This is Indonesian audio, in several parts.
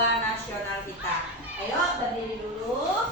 lomba nasional kita. Ayo berdiri dulu.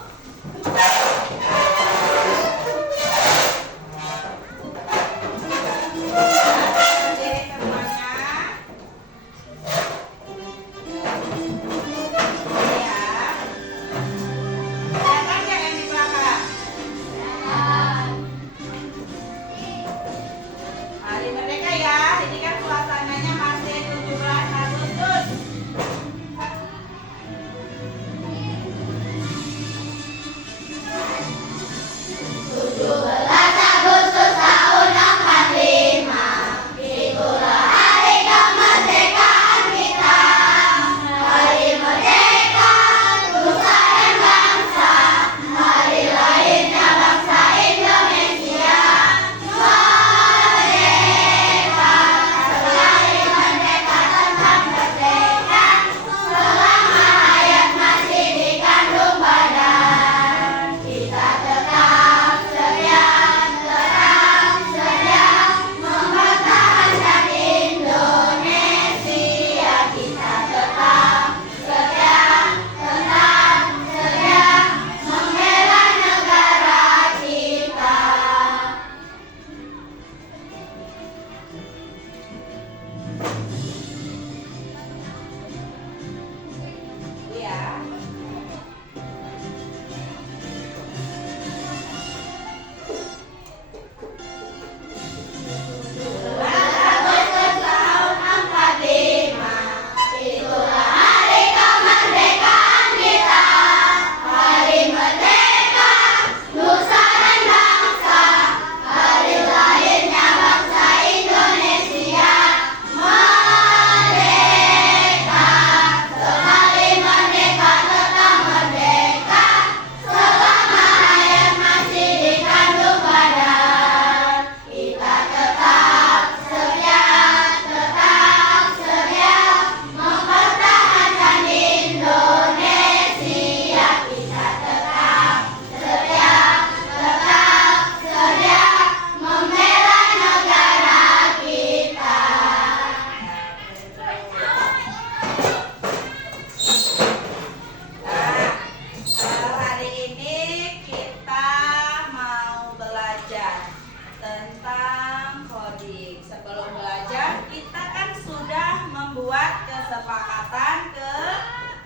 Kesepakatan ke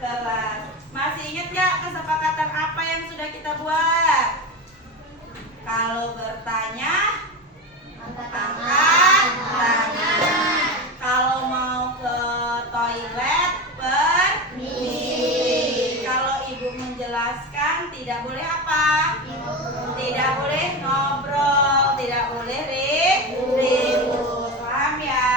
kelas. Masih ingat nggak kesepakatan apa yang sudah kita buat? Kalau bertanya, angkat tangan. Kalau mau ke toilet, permisi. Kalau ibu menjelaskan, tidak boleh apa? Tidak boleh ngobrol, tidak boleh ribut. Paham ya?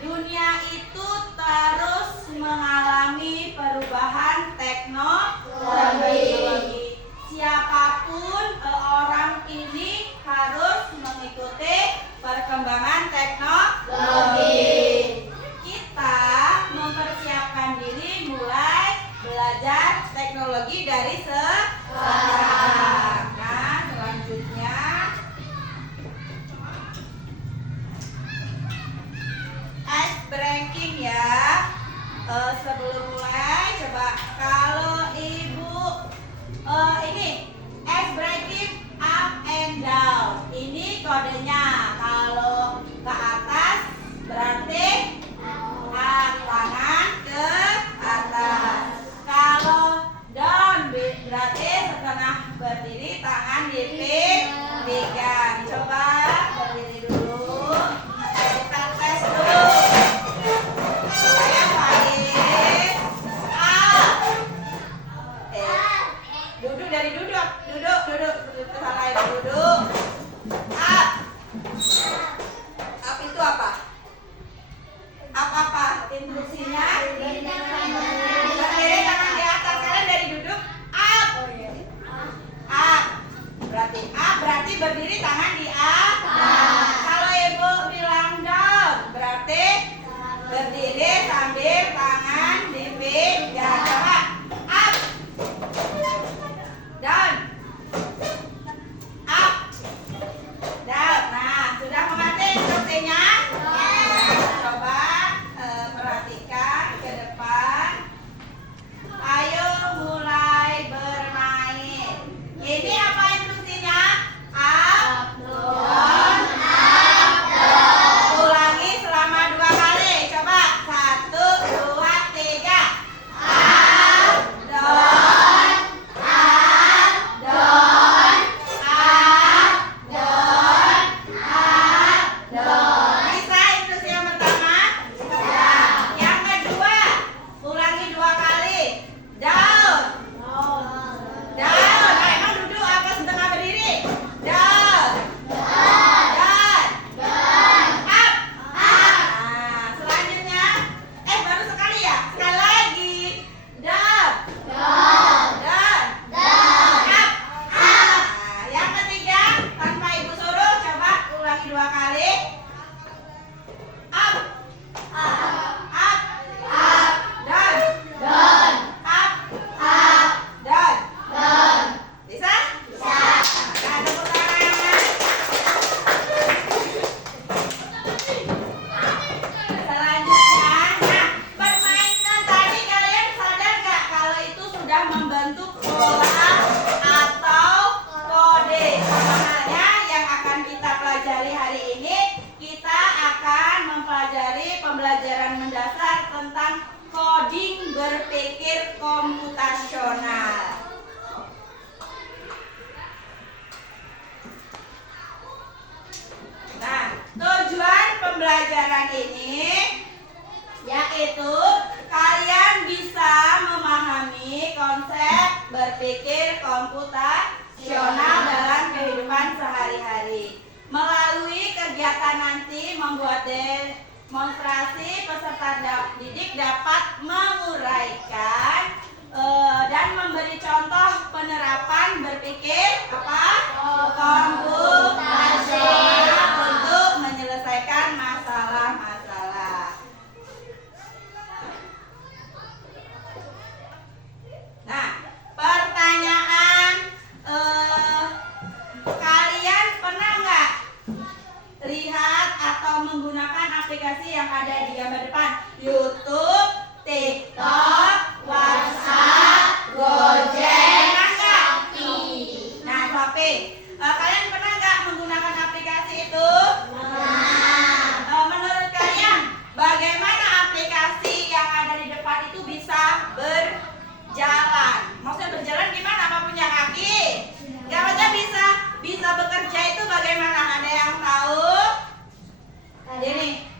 Dunia itu terus mengalami perubahan teknologi. Siapapun orang ini harus mengikuti perkembangan teknologi. Kita mempersiapkan diri mulai belajar teknologi dari sekarang. Nah, selanjutnya ice breaking ya. Sebelum mulai, coba kalau ibu ini ice breaking up and down. Ini kodenya. Kalau ke atas berarti tangan ke atas. Kalau down berarti setengah berdiri, tangan dipinggang. Coba berdiri dulu. Kita tes dulu. Saya Farid. Duduk dari duduk. Salah itu duduk. Up itu apa? Apa? Instruksinya? Berdiri tangan di atas. Kalian dari duduk. Up. Berarti berdiri tangan di atas. Kalau ibu bilang down, berarti berdiri sambil tangan dipinggang. Coba up, down, ini yaitu kalian bisa memahami konsep berpikir komputasional dalam kehidupan sehari-hari. Melalui kegiatan nanti membuat demonstrasi, peserta didik dapat menguraikan dan memberi contoh penerapan berpikir komputasional untuk menyelesaikan masalah-masalah. Nah, pertanyaan, kalian pernah nggak lihat atau menggunakan aplikasi yang ada di gambar depan? YouTube, TikTok, WhatsApp, Gojek, Shopee. Nah, Shopee. Kalian pernah nggak menggunakan aplikasi itu? Menurut kalian, bagaimana aplikasi yang ada di depan itu bisa berjalan? Maksudnya berjalan gimana? Apa punya kaki? Nggak aja bisa bekerja itu bagaimana? Ada yang tahu?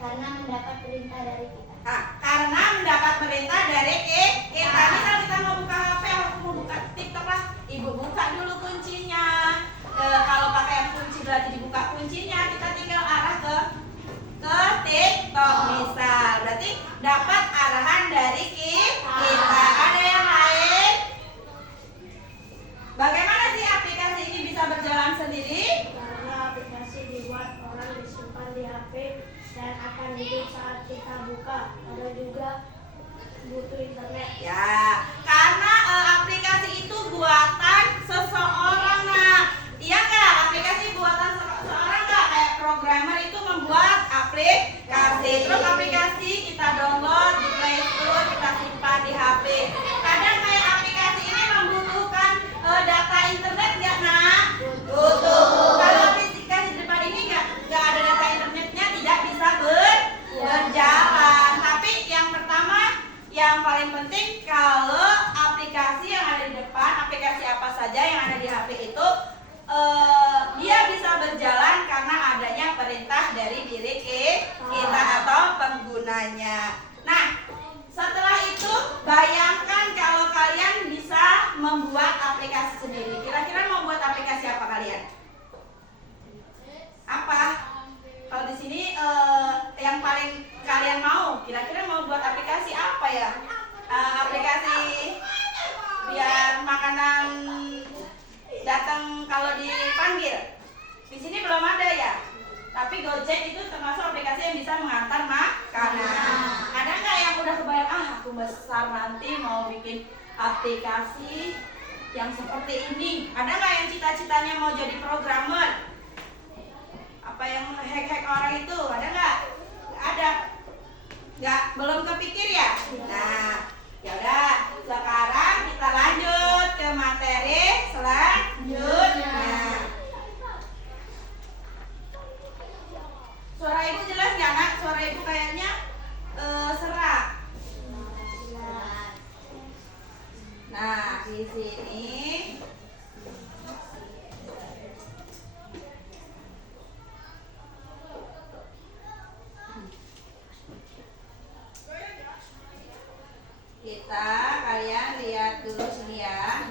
Karena mendapat perintah dari kita. Karena mendapat perintah dari kita. Misal kita mau buka HP atau mau buka TikTok lah, ibu buka dulu kuncinya. Kalau pakai yang kunci berarti dibuka kuncinya, kita tinggal arah ke TikTok misal. Berarti dapat arahan dari kita. Ada yang lain? Bagaimana sih aplikasi ini bisa berjalan sendiri? Karena aplikasi dibuat orang disimpan di HP dan akan hidup saat kita buka. Ada juga butuh internet. Ya, karena aplikasi itu buatan seseorang. Nah, iya nggak? Aplikasi buatan seseorang nggak? Kayak programmer itu membuat aplikasi. Terus aplikasi kita download di Play Store, kita simpan di HP. Kadang kayak aplikasi ini membutuhkan data internet nggak, Nak? Butuh. Kalau aplikasi di depan ini nggak ada data internetnya, tidak bisa berjalan. Tapi yang paling penting, kalau aplikasi yang ada di depan, aplikasi apa saja yang ada di HP itu, dia bisa berjalan karena adanya perintah dari diri kita atau penggunanya. Nah, setelah itu bayangkan kalau kalian bisa membuat aplikasi sendiri. Kira-kira mau buat aplikasi apa kalian? Apa? Kalau di sini yang paling kalian mau, kira-kira mau buat aplikasi apa ya? Aplikasi biar makanan datang kalau dipanggil. Di sini belum ada ya. Tapi Gojek itu termasuk aplikasi yang bisa mengantar makanan. Ada nggak yang udah kebayang? Aku besar nanti mau bikin aplikasi yang seperti ini. Ada nggak yang cita-citanya mau jadi programmer? Apa yang hack-hack orang itu? Ada nggak? Ada. Nggak, belum kepikir ya? Nah, yaudah. Sekarang kita lanjut ke materi selanjutnya. Suara ibu jelas nggak, Nak? Suara ibu kayaknya serak. Nah, di sini kalian lihat dulu sini ya.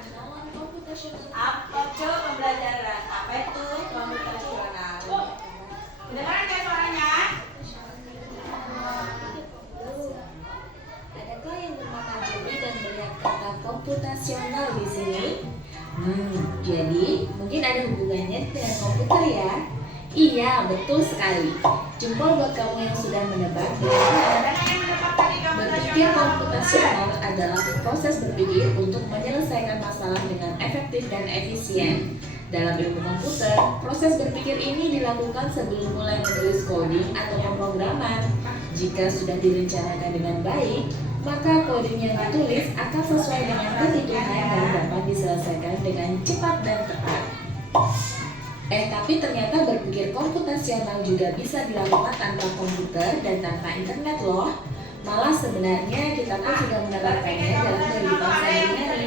Apa itu pembelajaran? Apa itu komputasional? Kedengaran nggak suaranya? Adakah yang memahami dan melihat kata komputasional di sini? Jadi mungkin ada hubungannya dengan komputer ya? Iya, betul sekali. Jempol buat kamu yang sudah menebak. Berpikir komputasional adalah proses berpikir untuk menyelesaikan masalah dengan efektif dan efisien. Dalam ilmu komputer, proses berpikir ini dilakukan sebelum mulai menulis coding atau pemrograman. Jika sudah direncanakan dengan baik, maka coding yang ditulis akan sesuai dengan kebutuhan dan dapat diselesaikan dengan cepat dan tepat. Tapi ternyata berpikir komputasional juga bisa dilakukan tanpa komputer dan tanpa internet loh. Malah sebenarnya kita pun sudah menerapkannya dalam kehidupan sehari-hari,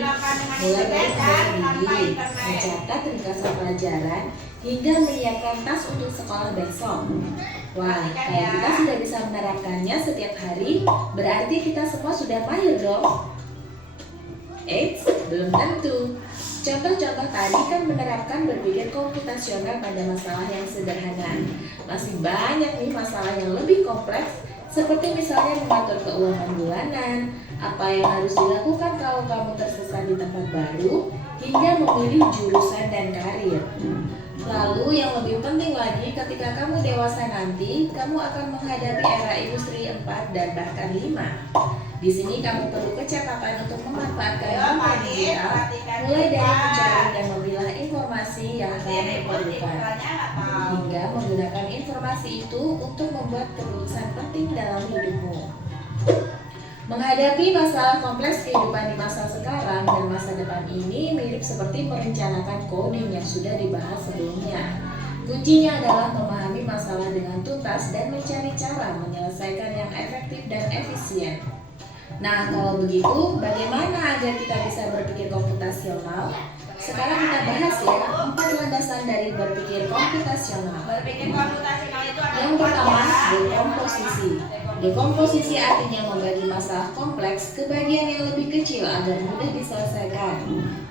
mulai dari memberi gigi, mencatat ringkasan pelajaran, hingga menyiapkan tas untuk sekolah besok. Wah, kalau kita sudah bisa menerapkannya setiap hari, berarti kita semua sudah mahir dong. Eits, belum tentu. Contoh-contoh tadi kan menerapkan berpikir komputasional pada masalah yang sederhana. Masih banyak nih masalah yang lebih kompleks, seperti misalnya mengatur keuangan bulanan, apa yang harus dilakukan kalau kamu tersesat di tempat baru, hingga memilih jurusan dan karir. Lalu yang lebih penting lagi, ketika kamu dewasa nanti, kamu akan menghadapi era industri 4 dan bahkan 5. Di sini kamu perlu kecepatan untuk memanfaatkan dunia digital, mulai dari mencari dan memilah informasi yang kamu perlukan, hingga menggunakan informasi itu untuk membuat keputusan penting dalam hidupmu. Menghadapi masalah kompleks kehidupan di masa sekarang dan masa depan ini mirip seperti merencanakan coding yang sudah dibahas sebelumnya. Kuncinya adalah memahami masalah dengan tuntas dan mencari cara menyelesaikan yang efektif dan efisien. Nah, kalau begitu, bagaimana agar kita bisa berpikir komputasional? Sekarang kita bahas ya 4 landasan dari berpikir komputasional. Berpikir komputasional itu ada Yang pertama, dekomposisi. Dekomposisi artinya membagi masalah kompleks ke bagian yang lebih kecil agar mudah diselesaikan.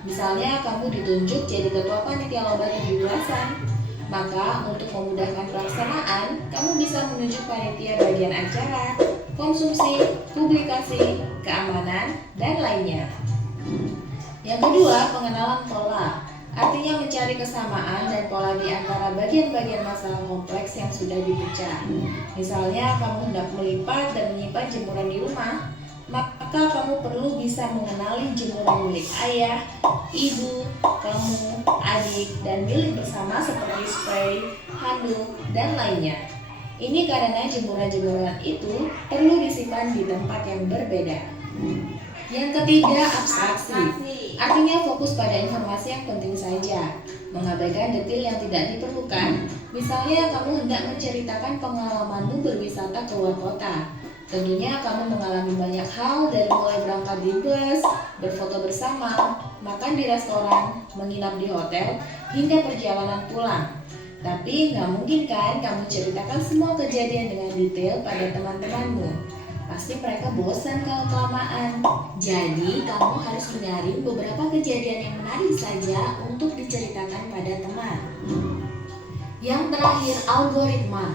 Misalnya, kamu ditunjuk jadi ketua panitia lomba 17-an. Maka, untuk memudahkan pelaksanaan, kamu bisa menunjuk panitia bagian acara, konsumsi, publikasi, keamanan, dan lainnya. Yang kedua, pengenalan pola. Artinya mencari kesamaan dan pola di antara bagian-bagian masalah kompleks yang sudah dipecah. Misalnya, kamu hendak melipat dan menyimpan jemuran di rumah, maka kamu perlu bisa mengenali jemuran milik ayah, ibu, kamu, adik, dan milik bersama seperti spray, handuk, dan lainnya. Ini karena jemuran-jemuran itu perlu disimpan di tempat yang berbeda. Yang ketiga, abstraksi. Artinya fokus pada informasi yang penting saja, mengabaikan detail yang tidak diperlukan. Misalnya, kamu hendak menceritakan pengalamanmu berwisata ke luar kota. Tentunya kamu mengalami banyak hal, dari mulai berangkat di bus, berfoto bersama, makan di restoran, menginap di hotel, hingga perjalanan pulang. Tapi nggak mungkin kan kamu ceritakan semua kejadian dengan detail pada teman-temanmu. Pasti mereka bosan kalau kelamaan. Jadi kamu harus menyaring beberapa kejadian yang menarik saja untuk diceritakan pada teman. Yang terakhir, algoritma.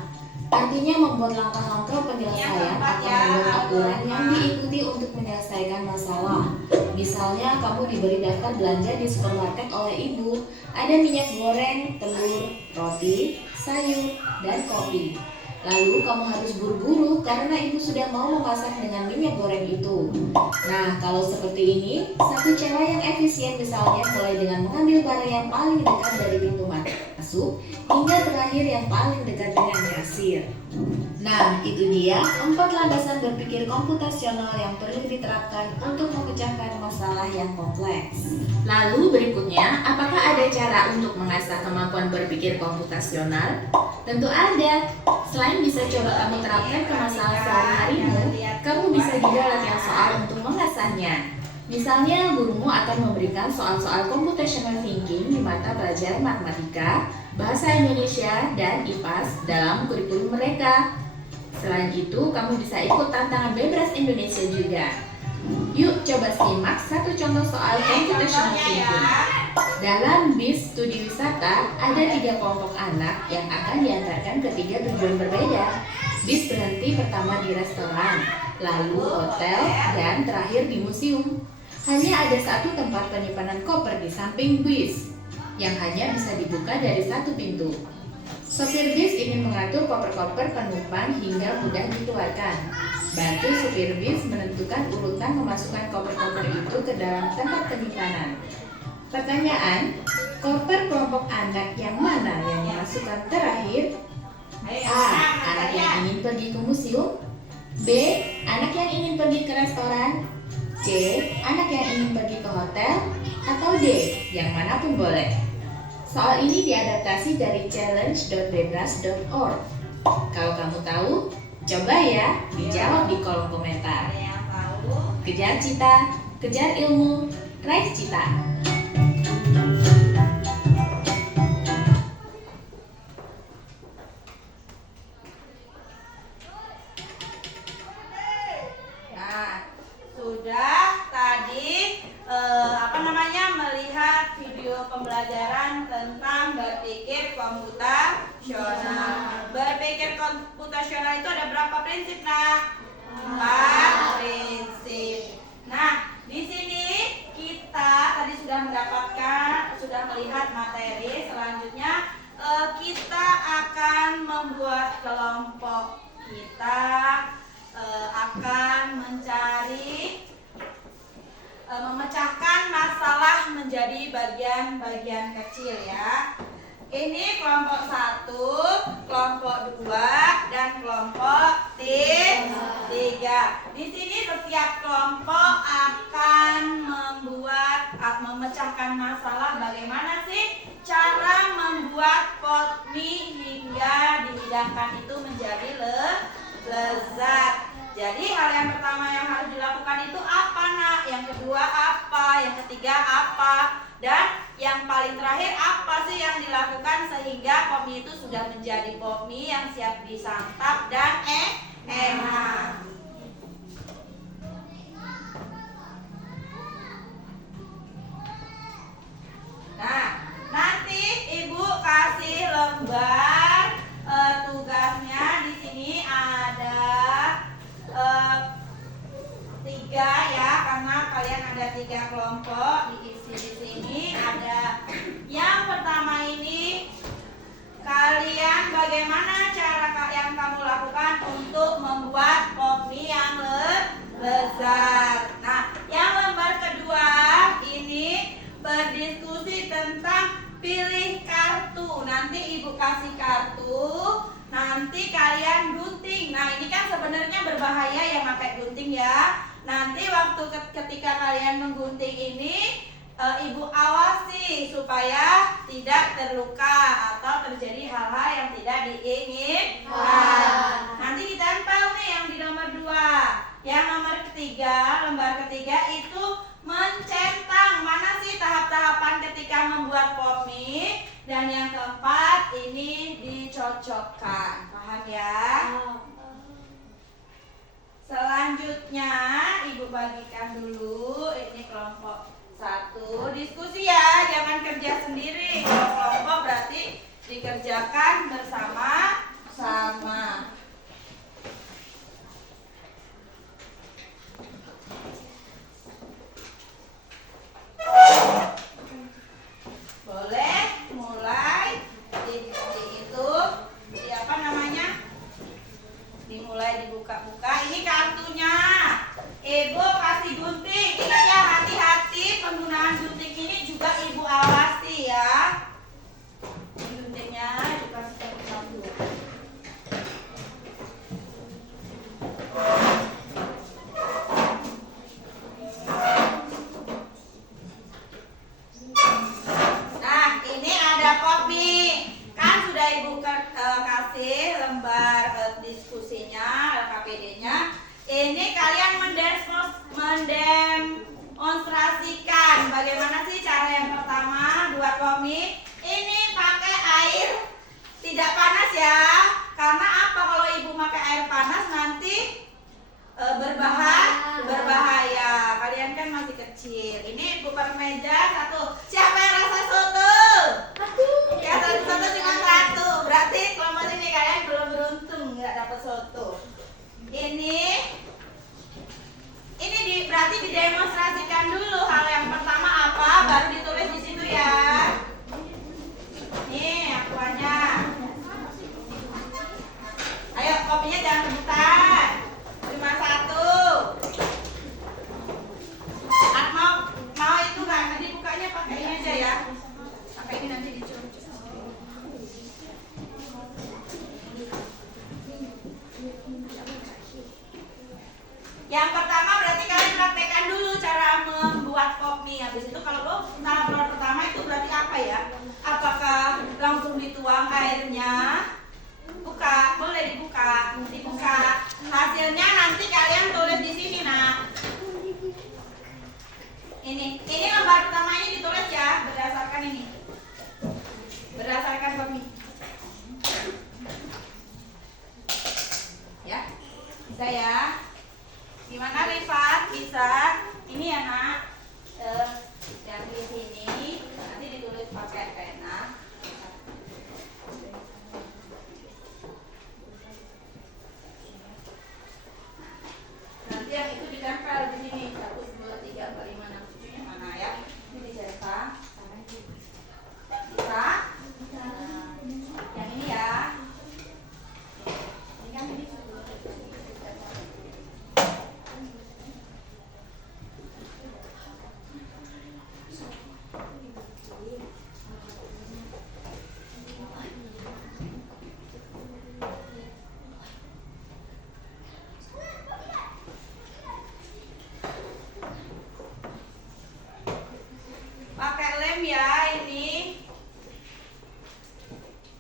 Artinya membuat langkah-langkah penyelesaian atau membuat aturan yang diikuti untuk menyelesaikan masalah. Misalnya, kamu diberi daftar belanja di supermarket oleh ibu. Ada minyak goreng, telur, roti, sayur, dan kopi. Lalu kamu harus buru-buru karena ibu sudah mau memasak dengan minyak goreng itu. Nah, kalau seperti ini, satu cara yang efisien misalnya mulai dengan mengambil barang yang paling dekat dari pintu masuk hingga terakhir yang paling dekat dengan kasir. Nah, itu dia 4 landasan berpikir komputasional yang perlu diterapkan untuk memecahkan masalah yang kompleks. Lalu berikutnya, apakah ada cara untuk mengasah kemampuan berpikir komputasional? Tentu ada. Selain bisa coba kamu terapkan ke masalah sehari-harimu, kamu bisa juga latihan soal untuk mengasahnya. Misalnya, gurumu akan memberikan soal-soal computational thinking di mata pelajaran matematika, bahasa Indonesia, dan IPAS dalam kurikulum mereka. Selain itu, kamu bisa ikut tantangan Bebras Indonesia juga. Yuk coba simak satu contoh soal computational thinking. Dalam bis studi wisata, ada 3 kelompok anak yang akan diantarkan ke 3 tujuan berbeda. Bis berhenti pertama di restoran, lalu hotel, dan terakhir di museum. Hanya ada 1 tempat penyimpanan koper di samping bis, yang hanya bisa dibuka dari 1 pintu. Sopir bis ingin mengatur koper-koper penumpang hingga mudah dikeluarkan. Bantu supir bis menentukan urutan memasukkan koper-koper itu ke dalam tempat penyimpanan. Pertanyaan, koper kelompok anak yang mana yang dimasukkan terakhir? A. Anak yang ingin pergi ke museum. B. Anak yang ingin pergi ke restoran. C. Anak yang ingin pergi ke hotel. Atau D. Yang manapun boleh. Soal ini diadaptasi dari challenge.bebras.org. Kalau kamu tahu, Coba ya, dijawab di kolom komentar. Ada yang tahu? Kejar cita, kejar ilmu, raih cita. Nah, sudah tadi melihat video pembelajaran tentang berpikir komputasional. Berpikir komputasional itu ada berapa prinsip, Nak? 4 prinsip. Nah, di sini kita tadi sudah melihat materi. Selanjutnya kita akan membuat kelompok. Kita akan mencari memecahkan masalah menjadi bagian-bagian kecil ya. Ini kelompok 1, kelompok 2, dan kelompok 3. Di sini setiap kelompok akan memecahkan masalah bagaimana sih cara membuat pot mie hingga dihidangkan itu menjadi lezat. Jadi hal yang pertama yang harus dilakukan itu apa, Nak? Yang kedua apa? Yang ketiga apa? Dan yang paling terakhir apa sih yang dilakukan sehingga pop mie itu sudah menjadi pop mie yang siap disantap dan enak. Nah, nanti Ibu kasih lembar tugasnya. Di sini ada 3 ya, karena kalian ada 3 kelompok. Diisi di sini ada yang pertama ini, kalian bagaimana cara yang kamu lakukan untuk membuat pop mie yang lezat. Nah, yang lembar kedua ini berdiskusi tentang pilih kartu. Nanti Ibu kasih kartu, nanti kalian gunting. Nah, ini kan sebenarnya berbahaya ya pakai gunting ya. Nanti waktu ketika kalian menggunting ini, Ibu awasi supaya tidak terluka atau terjadi hal-hal yang tidak diinginkan. Nanti ditempel nih yang di nomor 2. Yang nomor ketiga, lembar ketiga itu mencentang. Mana sih tahap-tahapan ketika membuat pop mie? Dan yang keempat ini dicocokkan. Paham ya? Selanjutnya Ibu bagikan dulu. Ini kelompok 1. Diskusi ya, jangan kerja sendiri. Kalau kelompok berarti dikerjakan bersama-sama. Boleh mulai dimulai dibuka-buka. Ini kartunya. Ibu kasih gunting. Ingat ya, hati-hati penggunaan gunting ini juga Ibu awasi ya. Guntingnya dikasih satu-satu. Nah, ini ada pop mie. Kan sudah Ibu kasih lembar diskusinya, LKPD-nya. Ini kalian mendemonstrasikan bagaimana sih cara yang pertama buat pop mie. Ini pakai air tidak panas ya. Karena apa, kalau Ibu pakai air panas nanti berbahaya. Kalian kan masih kecil. Ini Ibu permeja 1. Siapa yang rasa soto? Ya, soto cuma 1. Berarti kelompok ini kalian belum beruntung nggak dapat soto. Ini berarti didemonstrasikan dulu hal yang pertama apa, baru ditulis di situ ya. Nih akuannya. Ayo kopinya jangan rebutan. Cuma 1. Mau itu kan? Nanti bukanya pakai ini aja ya. Pakai ini nanti dicuci. Yang pertama berarti kalian praktekkan dulu cara membuat pop mie. Habis itu kalau tahap pertama itu berarti apa ya? Apakah langsung dituang airnya? Buka, boleh dibuka.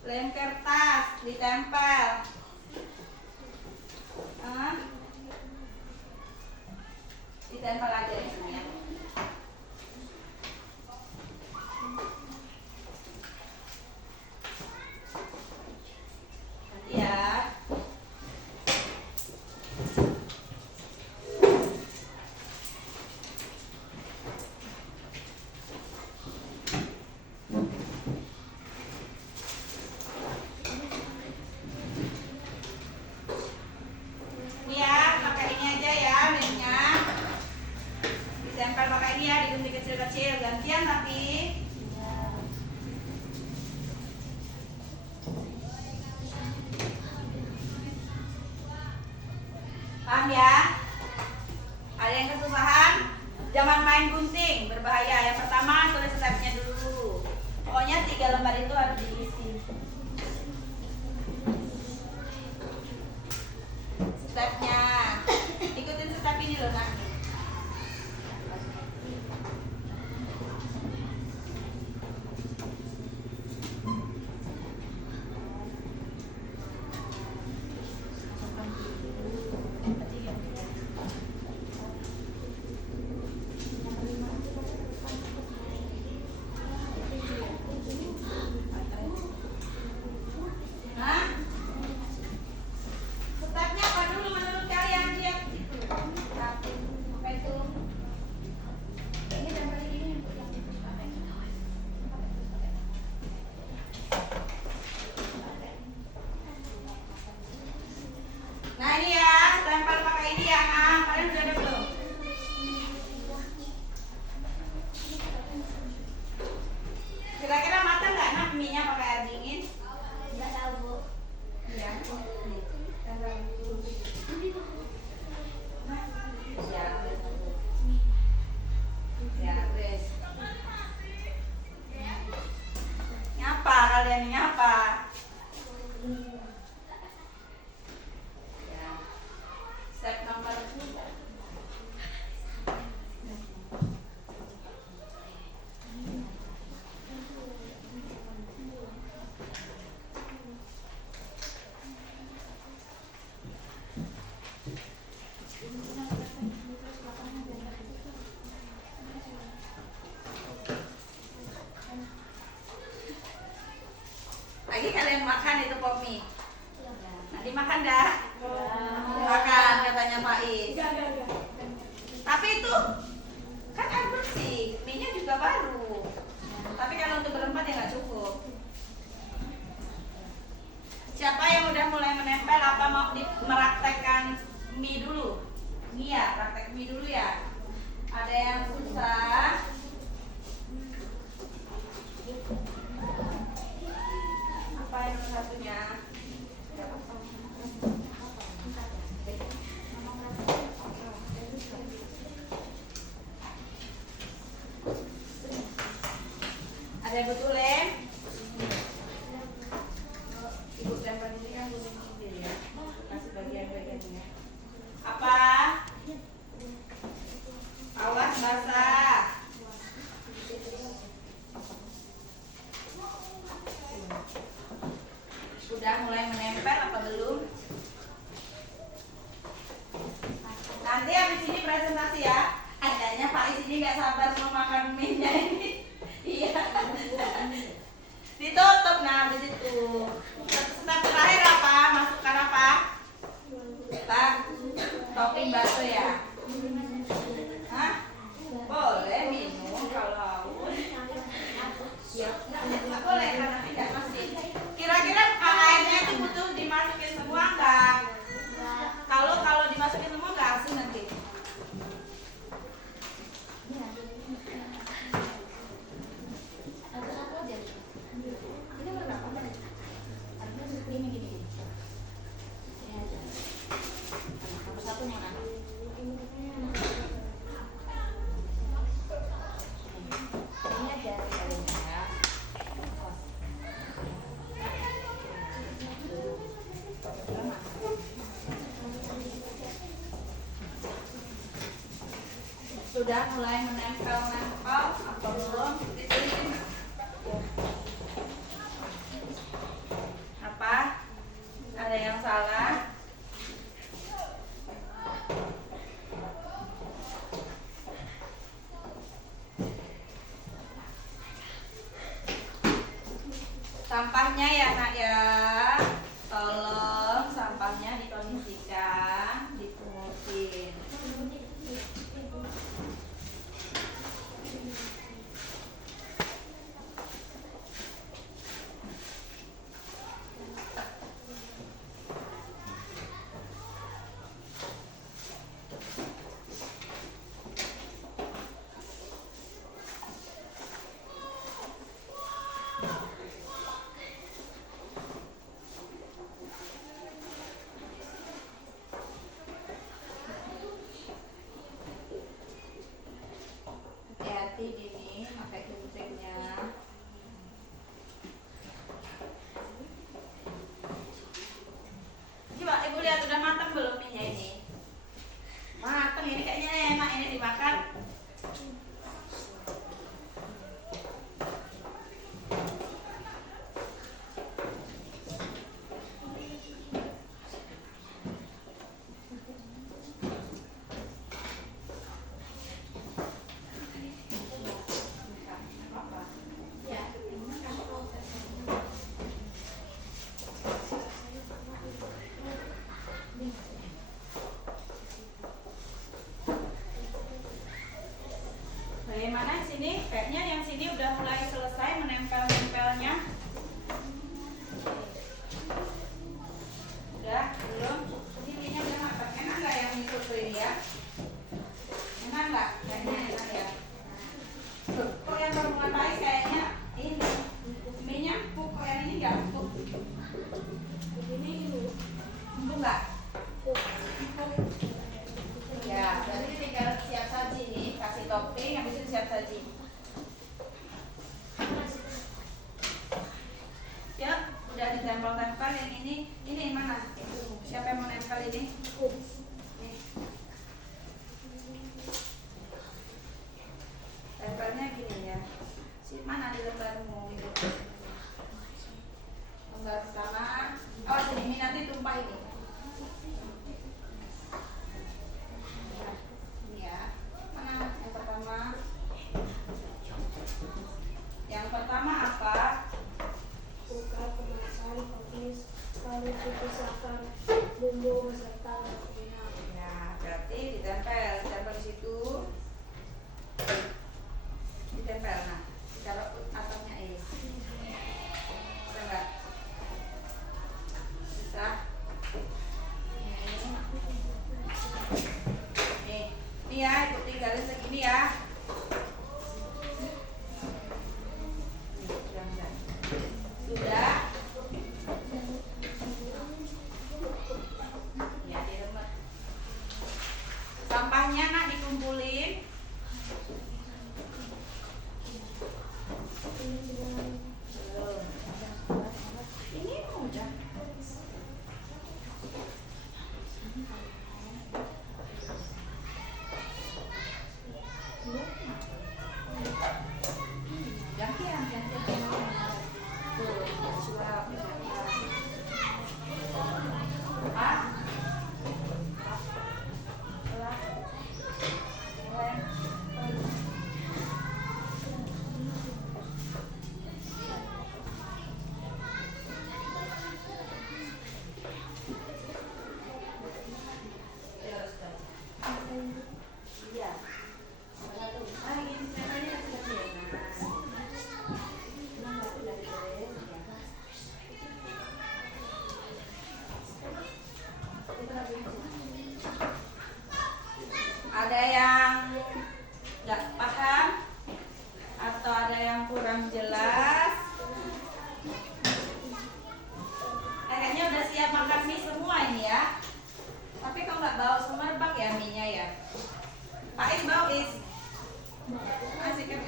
lem kertas ditempel. Ditempel aja di sini ya. Ya. Ini ya, pakai ini aja ya lemnya. Ditempel pakai ini ya, digunting kecil-kecil, gantian tapi. Paham ya? Ada yang kesusahan? Jangan main gunting, berbahaya. Yang pertama tulis stepnya dulu. Pokoknya 3 lembar itu harus diisi. Stepnya, ikutin step ini loh nak. Hah? Stepnya apa dulu menurut kalian? Lihat itu. Apa itu? Ini tempel ini. Nah ini ya, tempel pakai ini ya. Nah, kalian udah ada belum? Kira-kira matang nggak nak mie-nya pakai air dingin? Nggak tahu, Bu. Iya. Ya, wes. Nyapa kalian nyapa. Ya. Step nomor 3. Lagi kalian makan itu pop mie. Nanti makan dah. Makan katanya Faiz. Enggak. Tapi itu kan air bersih, mie-nya juga baru. Tapi kalau untuk berempat ya nggak cukup. Siapa yang udah mulai menempel apa mau meraktekkan mie dulu? Mie ya, praktek mie dulu ya. Ada yang susah. Apa yang nomor satunya? Ada yang butuh lem? Ibu tempel ini kan gunting sendiri ya. Kasih bagian-bagiannya. Apa? Awas basah. Sudah mulai menempel apa belum? Nanti habis ini presentasi ya. Adanya Faiz ini nggak sabar mau makan mie-nya ini. Iya. Ditutup nah habis itu. Step terakhir apa? Masukkan apa? Topping bakso ya. Hah? Boleh minum kalau haus. Nggak boleh karena tidak masih. Kira-kira airnya itu butuh dimasukin semua nggak? Kalau dimasukin semua nggak asin nanti. Sudah mulai menempel-nempel apa belum? Ditulisin. ya nak ya. Tolong sampahnya dikondisikan, dipungutin. Hati-hati ini pakai guntingnya. Coba ibu lihat udah matang belum minyak ini? Matang ini kayaknya enak ini dimakan. Bagaimana sini? Kayaknya yang sini udah mulai selesai menempel-nempelnya. Udah? Belum? Ini minyak udah matang. Enak nggak yang soto ini ya? Enak nggak? Kayaknya enak ya. Tuh, kok yang gabungan paling kayaknya ini minyak empuk, kok yang ini nggak empuk? Ini Empuk nggak? Empuk. Ya, berarti tinggal siap saji nih, kasih topping, habis itu siap saji. Ya, udah ditempel-tempel yang ini mana? Siapa yang mau nempel ini? Nih. Tempelnya gini ya. Mana di lembarmu itu? Lembar pertama. Oh, ini nanti tumpah ini. Yang pertama apa? buka kemasan kopis, lalu dipisahkan bumbu serta minyak. Ya, berarti ditempel di situ. Ditempel, nah, ditaruh atasnya ini. Bisa nggak? Bisa. Nih ya, ikut tinggalin segini ya. Sudah. Ya, diremet. Sampahnya nak dikumpulin. Belum. Ini udah. Gantian. Tuh, suap. Ah. Iya. Ah, ini caranya kecil-kecil. Ada yang nggak paham atau ada yang kurang jelas? Kayaknya udah siap makan mie semua ini ya. Tapi kok nggak bau semerbak ya mie-nya ya? Pak Is bau Is. Asik kan?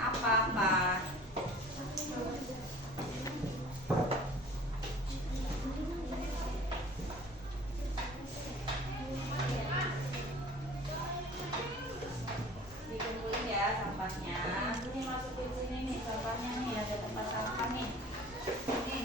Apa-apa? Dikumpulin ya sampahnya. Ini masukin sini nih sampahnya nih, ada tempat sampah nih. Nih.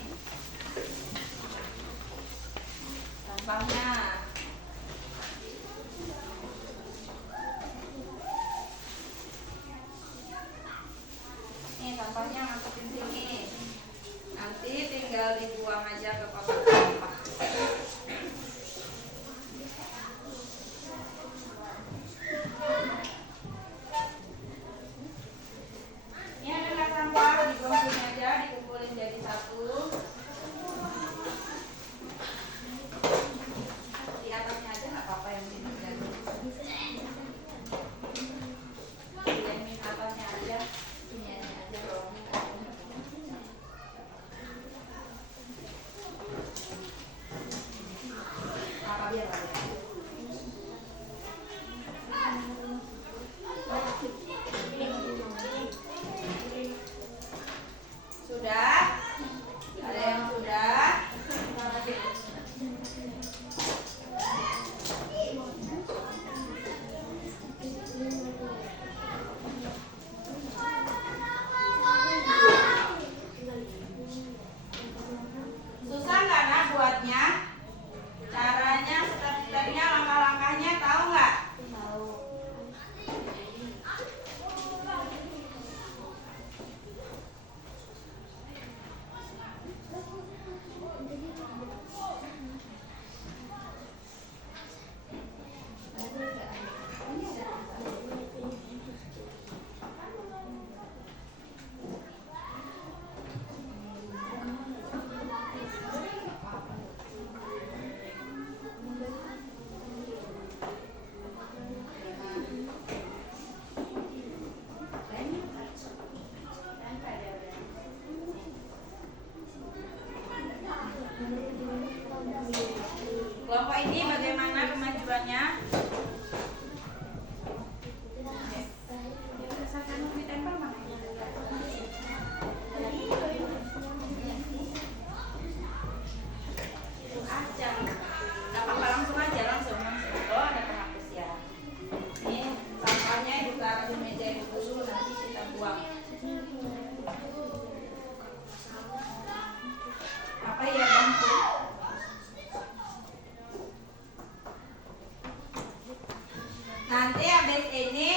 di sini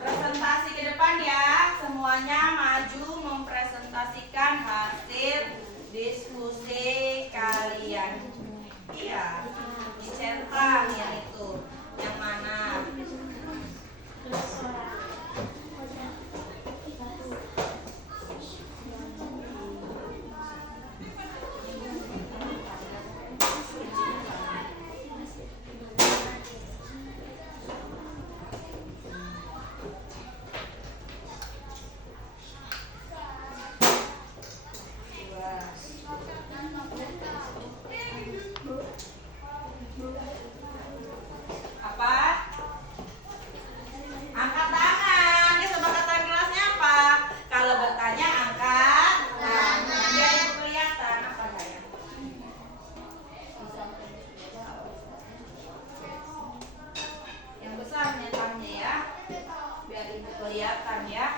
presentasi ke depan ya. Semuanya maju mempresentasikan hasil diskusi kalian. Iya, dicentang yang itu. Yang mana? Apa? Angkat tangan. Kesepakatan kelasnya apa? Kalau bertanya angkat tangan. Biar itu kelihatan apa saya? Yang besar tangannya ya. Biar itu kelihatan ya.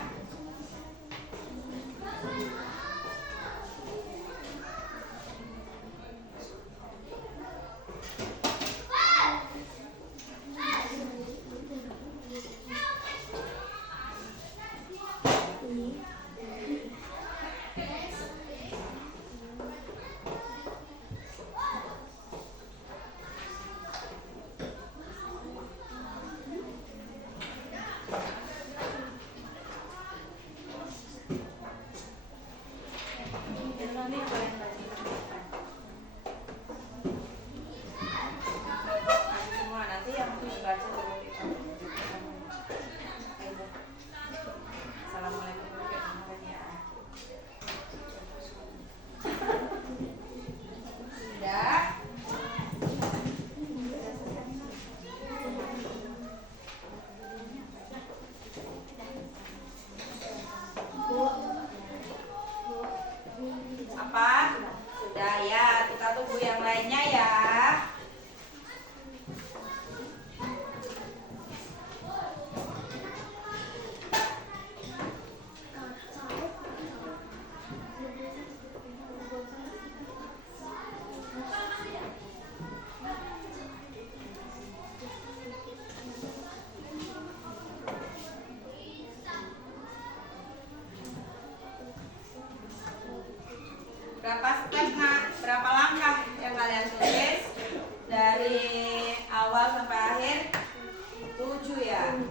Semua nanti yang dibaca dulu. Assalamualaikum warahmatullahi wabarakatuh. Sudah. Apa? Sudah ya, kita tunggu yang lainnya ya. Berapa step nak? Berapa langkah yang kalian tulis dari awal sampai akhir? 7 ya.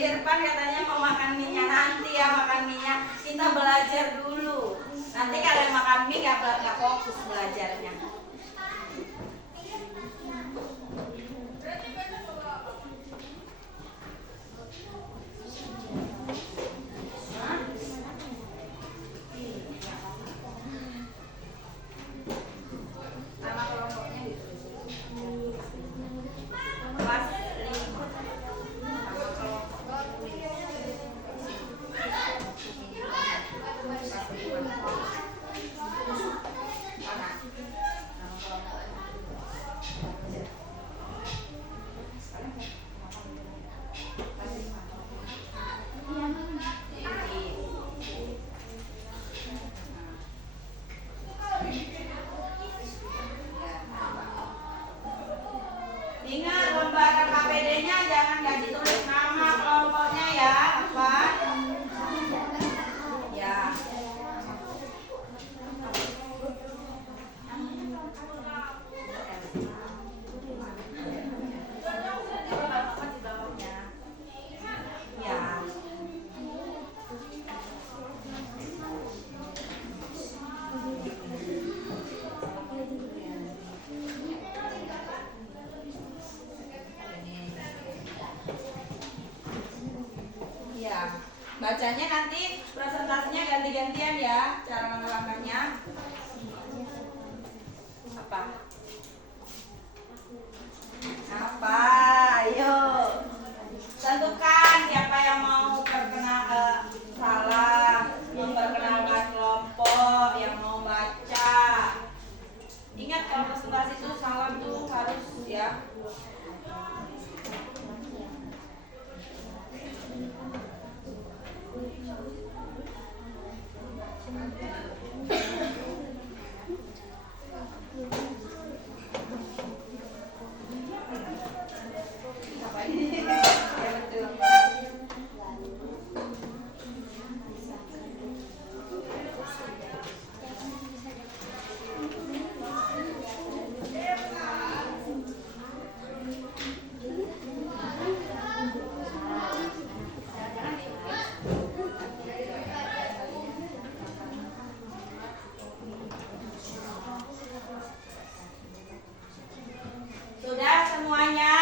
Irfan katanya mau makan mie nanti ya, makan mie kita belajar dulu. Nanti kalian makan mie nggak fokus belajarnya. Nama kelompoknya ditulis. Kelas 5. Nama kelompok. Ingat lembaran KPD-nya jangan nggak ditulis nama kelompoknya ya, apa? Ya. Ya. Ya, bacanya nanti presentasinya ganti-gantian ya, cara langkah-langkahnya. Apa? Apa? Ayo. Tentukan siapa yang mau salah, memperkenalkan kelompok, yang mau baca. Ingat kalau presentasi itu salam tuh harus ya. Apa ini? Ya betul. Sudah semuanya?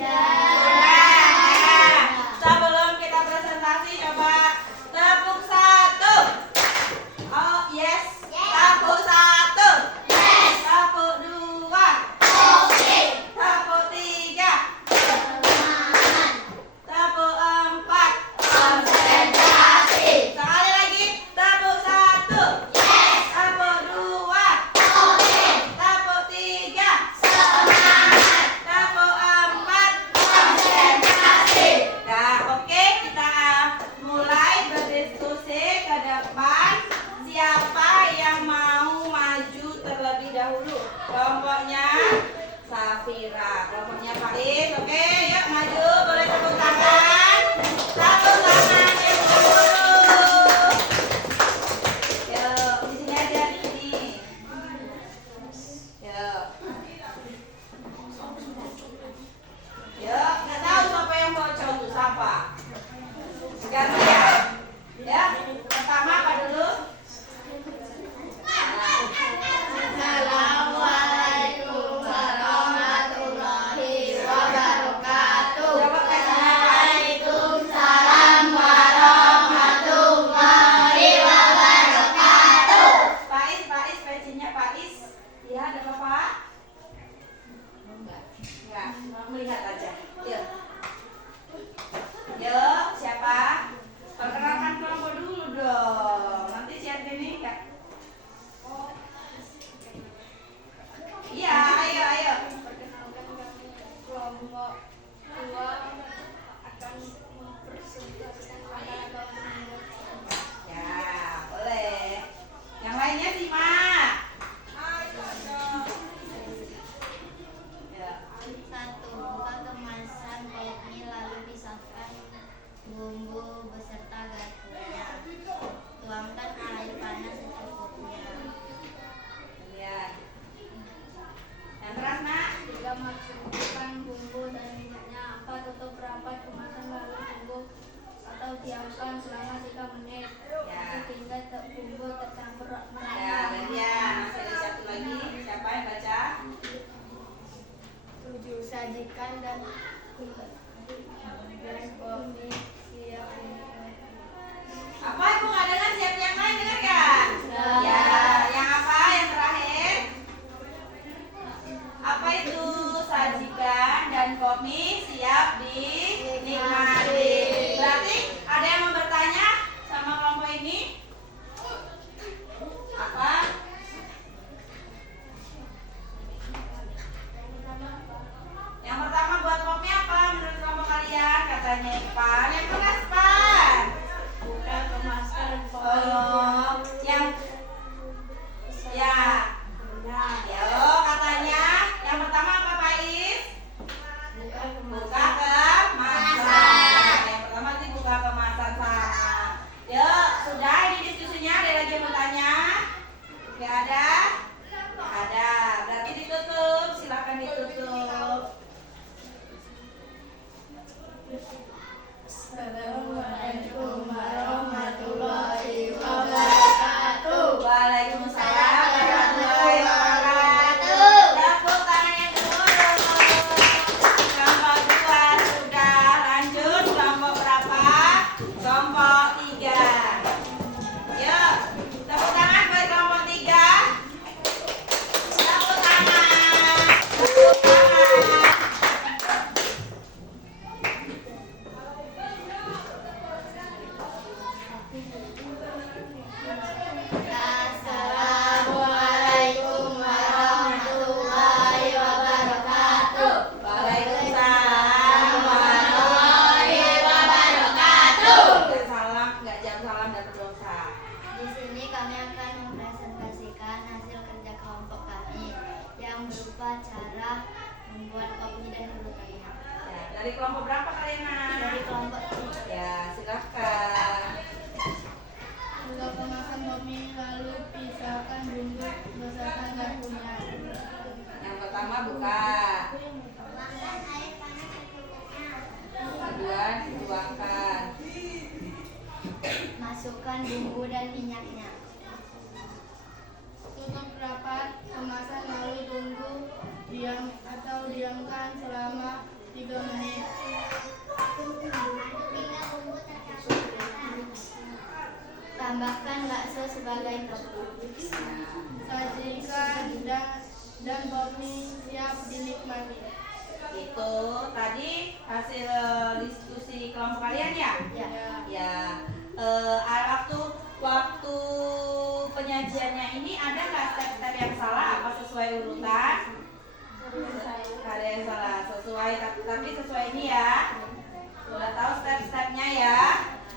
Nah, sebelum kita presentasi coba tepuk satu. Oh yes. Tepuk satu. Tepuk dua. Tepuk tiga. Tepuk empat. Sekali lagi. Tepuk satu. Tepuk dua. Tepuk tiga. Tepuk empat. Nah, oke, kita mulai berdiskusi ke depan. Siapa yang mau maju terlebih dahulu? Kelompoknya Safira, kelompoknya Faiz. Oke, yuk maju. Boleh tepuk tangan. Tepuk tangan yang dulu. Yuk, di sini aja di sini. Yuk. Yuk, nggak tahu siapa yang bocor tuh, siapa? Ganti ya. Ya, pertama apa dulu? Assalamualaikum warahmatullahi wabarakatuh. Jawab kasihnya. Waalaikumsalam warahmatullahi wabarakatuh. Faiz, pecinya Faiz. Iya, ada Bapak? Enggak, mau melihat aja. Yuk. Yuk, siapa? Perkenalkan kelompok dulu dong. Nanti siapa ini enggak? Iya, ayo. Perkenalkan kami kelompok 2 akan mempresentasikan kata-kata membuat. Ya, boleh. Yang lainnya simak. Ya. 1. Buka kemasan kopi lalu pisahkan bumbu beserta garpunya. Tuangkan air panas secukupnya. Lihat. Yang keras, Nak. 3. Masukkan bumbu dan minyaknya. 4. Tutup rapat kemasan lalu tunggu atau diamkan selama 3 menit. Ya. Hingga bumbu tercampur Ya, merata. gantian. Masih ada satu lagi. Siapa yang baca? 7. Sajikan dan kopi siap dinikmati. Apa Ibu nggak dengar? Siap yang lain dengar kan? Ya, yang apa? Yang terakhir? Apa itu? Sajikan dan kopi siap dinikmati. Berarti ada yang mau bertanya sama kelompok ini? Apa? Yang pertama buat kopi apa menurut kelompok kalian? Katanya Pan. Yang keras Pan. Buka kemasan Oh, yang ya. benar. Yo, katanya yang pertama apa Faiz? Buka Buka kemasan Dari kelompok berapa kalian, Nak? Dari kelompok 3. Ya, silakan. Buka kemasan bakmi lalu pisahkan bumbu beserta garpunya. Yang pertama buka. Kedua dituangkan. Masukkan bumbu dan minyaknya. Tutup rapat kemasan lalu tunggu diamkan selama 3 menit. Tambahkan bakso sebagai topping. Sajikan dan bakmi siap dinikmati. Itu tadi hasil diskusi kelompok kalian ya? Ya. Ya. Waktu penyajiannya ini ada nggak step-step yang salah? Apa sesuai urutan? Ada yang salah. Sesuai, tapi sesuai ini ya. Sudah tahu step-stepnya ya.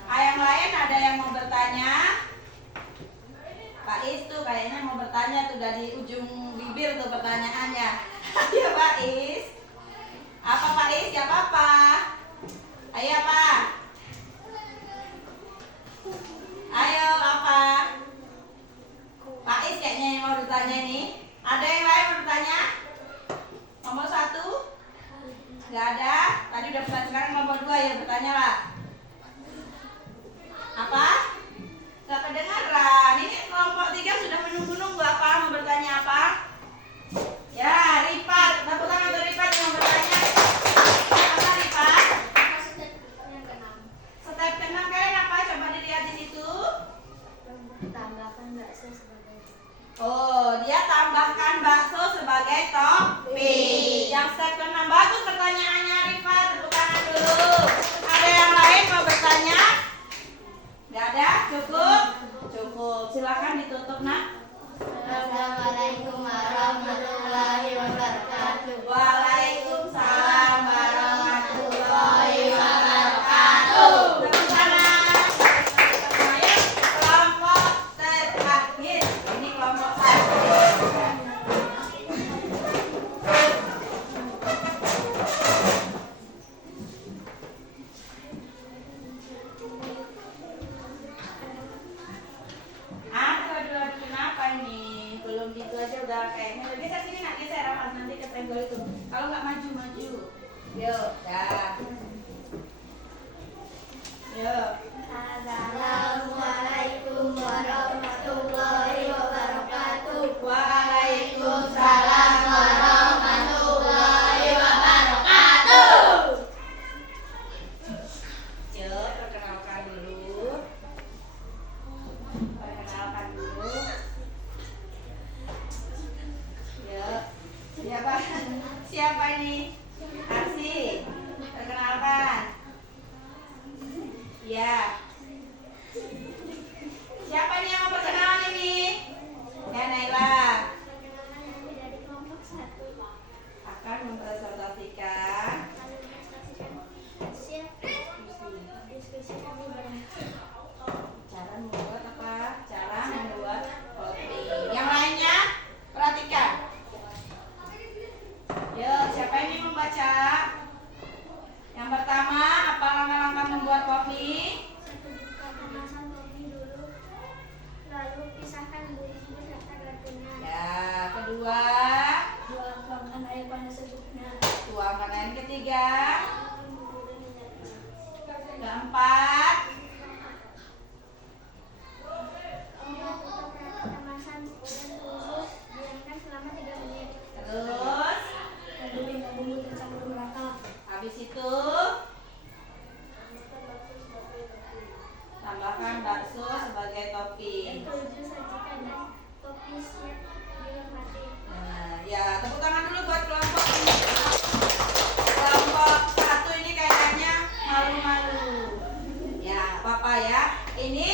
Yang lain ada yang mau bertanya? Pak Is tuh kayaknya mau bertanya tuh dari ujung bibir tuh pertanyaannya. Ayo Pak Is. Apa Pak Is? Ya apa? Ayo Pak. Ayo apa? Pak Is kayaknya yang mau bertanya nih. Ada yang lain mau bertanya? Nomor 1? Gak ada? Tadi udah bertanya, sekarang nomor 2 ya bertanya lah. Apa? Gak kedengaran. Ini kelompok 3 sudah menunggu-nunggu apa? Mau bertanya apa? Ya, Ripat. Tepuk tangan untuk Ripat yang mau bertanya. Apa Ripat? Step ke-6 kalian apa? Coba dilihat di situ. Tambahkan bakso sebagai Oh, dia tambahkan bakso sebagai topping. Yang step ke-6 bagus pertanyaannya Ripat. Tepuk tangan dulu. Ada yang lain mau bertanya? Gak ada? Cukup? Cukup. Silakan ditutup, Nak. Assalamualaikum warahmatullahi wabarakatuh. Waalaikumsalam warahmatullahi wabarakatuh. Tepuk tangan. Ayo, kelompok terakhir. Ini kelompok terakhir. Aduh, kenapa ini? Belum gitu aja udah kayaknya. Geser sini nak, geser awas nanti kesenggol itu. Kalau nggak maju. Yuk, dah. Yuk. Assalamualaikum warahmatullahi wabarakatuh. Waalaikumsalam warahmatullahi wabarakatuh. Yuk, perkenalkan dulu. Yuk. Siapa ini? Arsi. Perkenalkan. Ya. Siapa ini yang mau perkenalan ini? Ya, Naila. Dari kelompok 1 Akan mempresentasikan hasil diskusi kami bareng. cara membuat apa? Cara membuat roti. Yang lainnya perhatikan. Yuk, siapa ini membaca? Yang pertama, apa langkah-langkah membuat kopi? Buka kemasan kopi dulu, lalu pisahkan bumbu beserta garpunya. Ya, kedua, Tuangkan air panas secukupnya. tuangkan air. Ketiga, Bumbu dan minyaknya. keempat, Tutup rapat kemasan dan tunggu diamkan selama 3 menit. terus Lalu bumbu tercampur merata. habis itu tambahkan bakso sebagai topping. Keju sajikan dan topi siap dinikmati. Nah, ya tepuk tangan dulu buat kelompok ini. Kelompok 1 ini kayaknya malu-malu. Ya, apa ya? Ini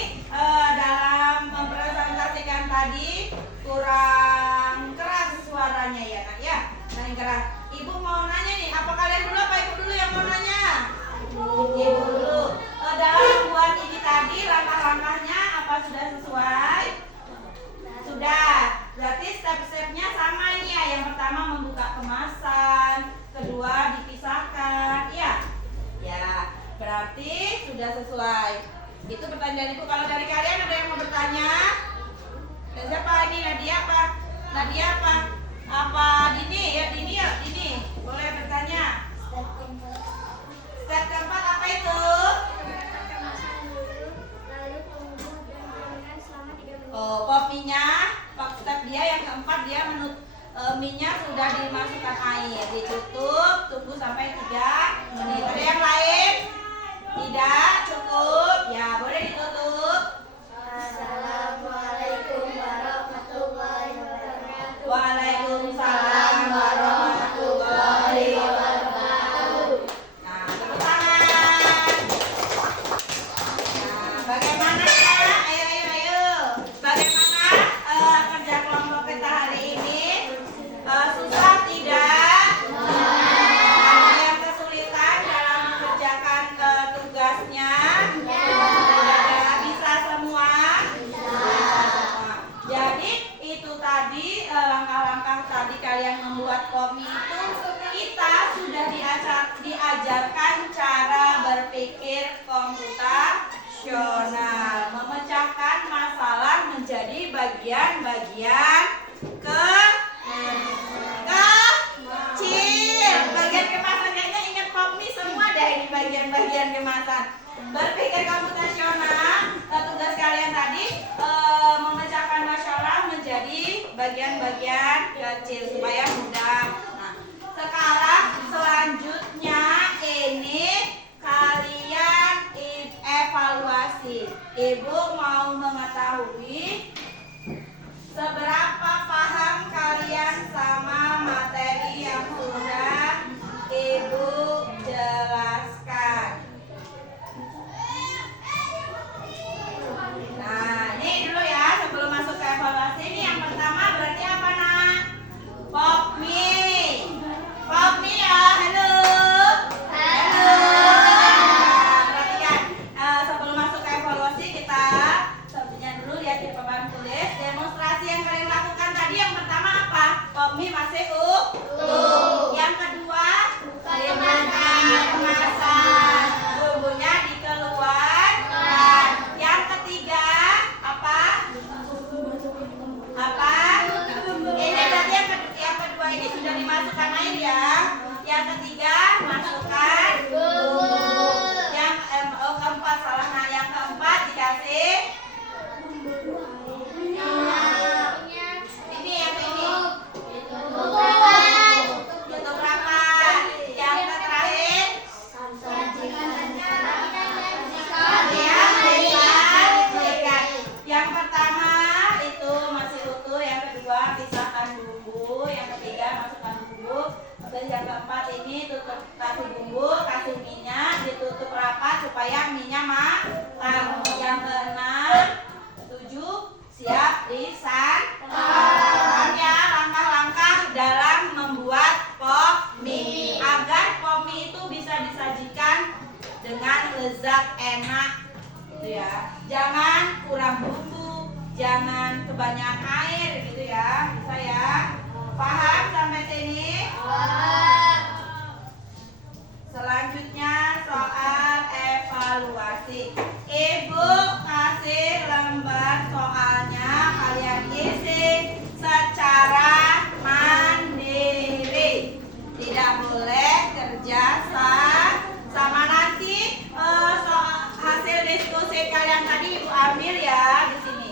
dalam mempresentasikan tadi kurang keras suaranya ya, Nak ya. Kurang keras. Ibu mau nanya nih, apa kalian dulu apa ibu dulu yang mau nanya? sesuai. Itu pertanyaan Ibu. Kalau dari kalian ada yang mau bertanya? Dan siapa ini? Nadia apa? Nadia apa? Apa Dini? Ya Dini ya Dini. Boleh bertanya. Step keempat apa itu? Oh, pop minyak. Step dia yang keempat dia minyak sudah dimasukkan air, ditutup, tunggu sampai 3 menit. Ada yang lain? Tidak cukup. Ya, boleh ditutup. Assalamualaikum warahmatullahi wabarakatuh. Waalaikumsalam warahmatullahi wabarakatuh. Nah, tepuk tangan. Nah, bagaimana? Ayo. Bagaimana kerja kelompok kita hari ini? Susah tidak? Ada yang kesulitan dalam mengerjakan tugasnya? Tidak. Bisa semua? Jadi itu tadi langkah-langkah tadi kalian membuat kopi itu kita sudah diajarkan cara berpikir komputasional, memecahkan masalah menjadi bagian-bagian kecil. Bagian kemasan kayaknya ingat kopi semua deh ini bagian-bagian kemasan. Berpikir komputasional, tugas kalian tadi memecahkan masalah menjadi bagian-bagian kecil supaya mudah. Nah, sekarang selanjutnya ini kalian evaluasi. Ibu mau mengetahui seberapa paham kalian sama materi yang sudah Ibu jelaskan. Nah, ini dulu ya sebelum masuk ke evaluasi. Ini yang pertama berarti apa, Nak? Pop mie. Pop mie ya, halo. Halo. Nah, perhatikan. Sebelum masuk ke evaluasi kita sebelumnya dulu lihat di papan tulis demonstrasi yang kalian lakukan tadi. Yang pertama apa? Pop mie masih utuh. Yang kedua dimakan kemasan. Bumbunya dikeluarkan. Yang ketiga apa? Apa? Ini berarti yang kedua ini sudah dimasukkan air ya. Yang ketiga masukkan bumbu. Yang keempat salah. Nah, yang keempat dikasih ini yang ini. Tutup rapat. Yang terakhir yang pertama itu masih utuh, yang kedua pisahkan bumbu, yang ketiga masukkan bumbu, dan yang keempat ini tutup, kasih bumbu, kasih minyak, ditutup rapat supaya minyak matang. Yang keenam, 7 siap disantap. Ya, langkah-langkah dalam membuat pop mie agar pop mie itu bisa disajikan dengan lezat enak. Gitu ya. Jangan kurang bumbu, jangan kebanyakan air gitu ya. Bisa ya? Paham sampai sini? Selanjutnya soal evaluasi. Ibu kasih lembar soalnya, kalian isi secara mandiri. Tidak boleh kerja sama. Nanti soal hasil diskusi kalian tadi Ibu ambil ya di sini.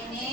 Ini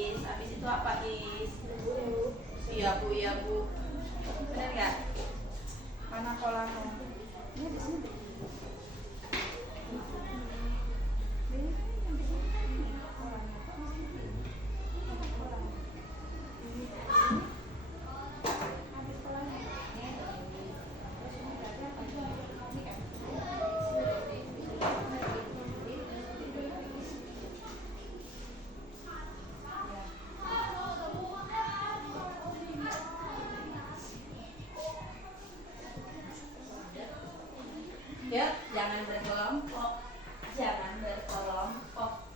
Is. Habis itu apa Is? Iya Bu, iya Bu. Benar nggak? Mana kolamu? Ini di sini. Yuk, jangan berkelompok. Jangan berkelompok.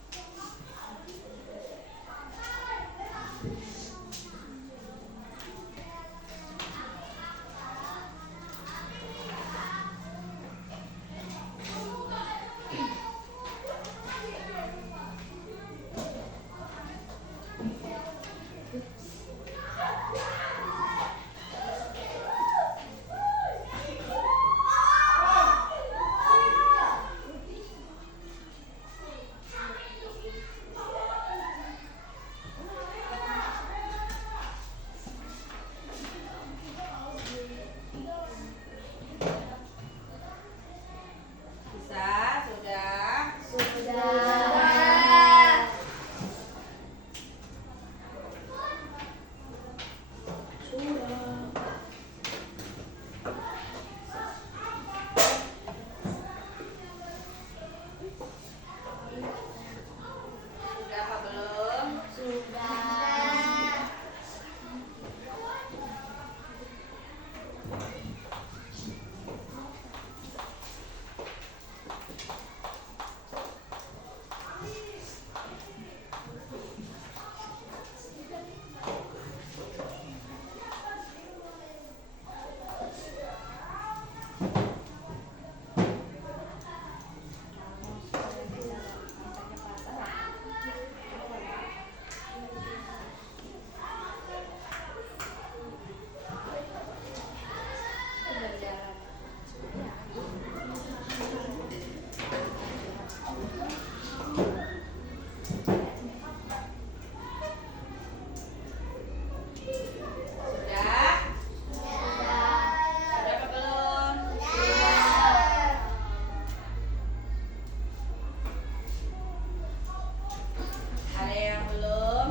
Bisa, sudah. Sudah apa belum? Sudah? Sudah apa belum? Ada yang belum?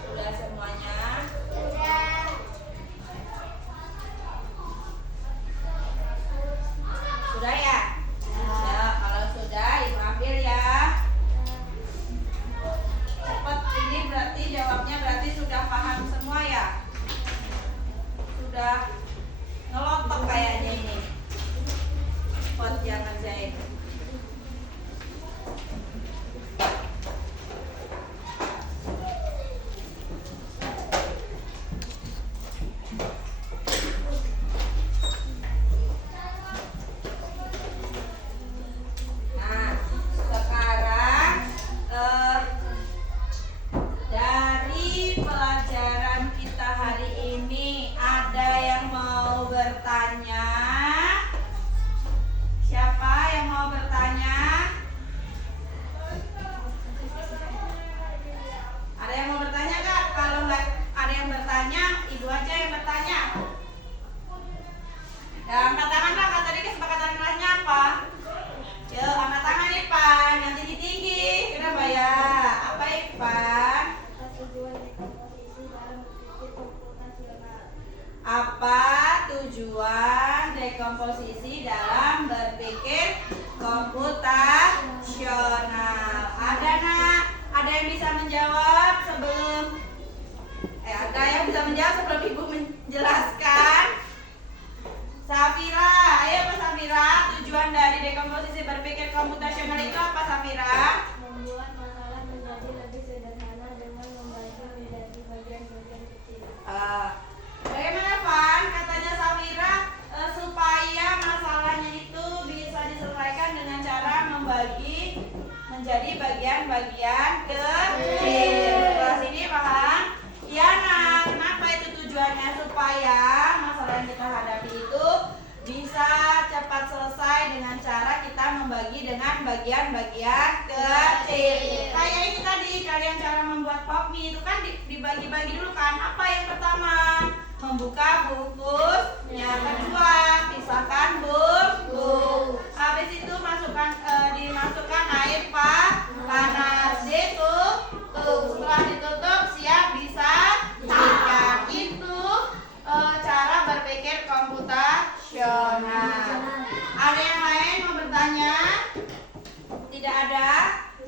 Sudah semuanya? Sudah ya? Ya, kalau sudah Ibu ambil ya. Cepat, ini berarti jawabnya berarti sudah paham semua ya? Sudah ngelotok kayaknya ini. Cepat yang ngerjain. Nah, sekarang dari pelajaran kita hari ini ada yang mau bertanya? Siapa yang mau bertanya? Ada yang mau bertanya Kak? Kalau nggak ada yang bertanya, Ibu aja yang bertanya. Ya, angkat tangan Kak, kata tadi kesepakatan kelasnya apa? Yuk, angkat tangan Ipan, yang tinggi-tinggi. Kenapa ya? Apa Ipan? Apa tujuan dekomposisi dalam berpikir komputasional? Ada nak? Ada yang bisa menjawab sebelum ada yang bisa menjawab sebelum Ibu menjelaskan? Safira, ayo Pak Safira, tujuan dari dekomposisi berpikir komputasional itu apa Safira? Membuat masalah menjadi lebih sederhana dengan membagi menjadi bagian-bagian kecil. Bagaimana Van? Katanya Safira supaya masalahnya itu bisa diselesaikan dengan cara membagi menjadi bagian-bagian kecil. Setelah sini paham? Iya nah, kenapa itu tujuannya? Supaya masalah yang kita hadapi itu bisa cepat selesai dengan cara kita membagi dengan bagian-bagian kecil. mie itu kan dibagi-bagi dulu kan. Apa yang pertama? Membuka bungkus. Yang kedua, pisahkan bungkus. Habis itu dimasukkan air panas. Ditutup. Setelah ditutup siap disajikan. Itu cara berpikir komputasional. Ada yang lain mau bertanya? Tidak ada?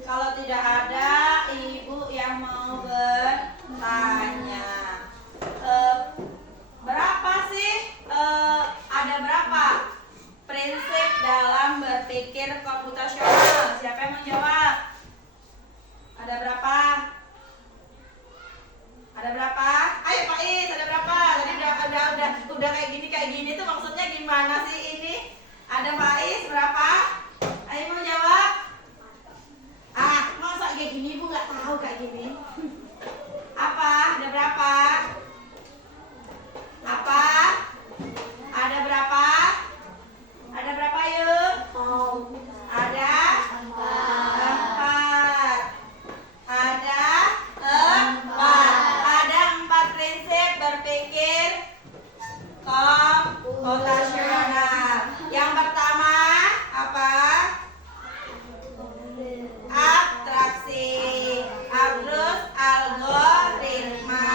Kalau tidak ada, ibu yang mau bertanya. Berapa sih? Ada berapa prinsip dalam berpikir komputasional? Siapa yang mau jawab? Ada berapa? Ada berapa? Ayo Pak Is, ada berapa? Tadi udah kayak gini tuh maksudnya gimana sih ini? Ada Pak Is berapa? Ayo mau jawab? Masa kayak gini ibu nggak tahu kayak gini? Apa? Ada berapa? Apa? Ada berapa? Ada berapa yuk? Ada? 4. Ada 4. Ada 4 prinsip berpikir komputasional. Yang pertama apa? Abstraksi, terus algoritma,